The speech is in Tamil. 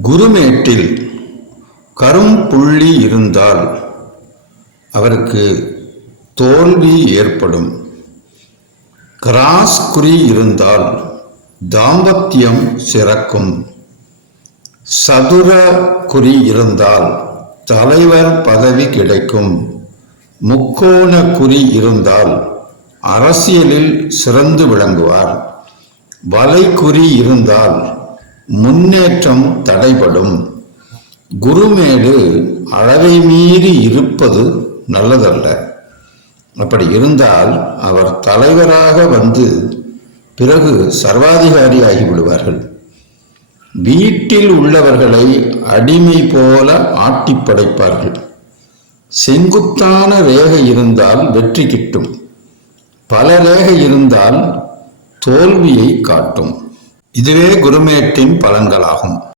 குருமேட்டில் கரும்புள்ளி இருந்தால் அவருக்கு தோல்வி ஏற்படும். கிராஸ் குறி இருந்தால் தாம்பத்தியம் சிறக்கும். சதுர குறி இருந்தால் தலைவர் பதவி கிடைக்கும். முக்கோண குறி இருந்தால் அரசியலில் சிறந்து விளங்குவார். வலைக்குறி இருந்தால் முன்னேற்றம் தடைபடும். குருமேடு அளவை மீறி இருப்பது நல்லதல்ல. அப்படி இருந்தால் அவர் தலைவராக வந்து பிறகு சர்வாதிகாரியாகி விடுவார்கள். வீட்டில் உள்ளவர்களை அடிமை போல ஆட்டி படைப்பார்கள். செங்குத்தான ரேகை இருந்தால் வெற்றி கிட்டும். பல ரேகை இருந்தால் தோல்வியை காட்டும். இதுவே குருமேட்டின் பலன்களாகும்.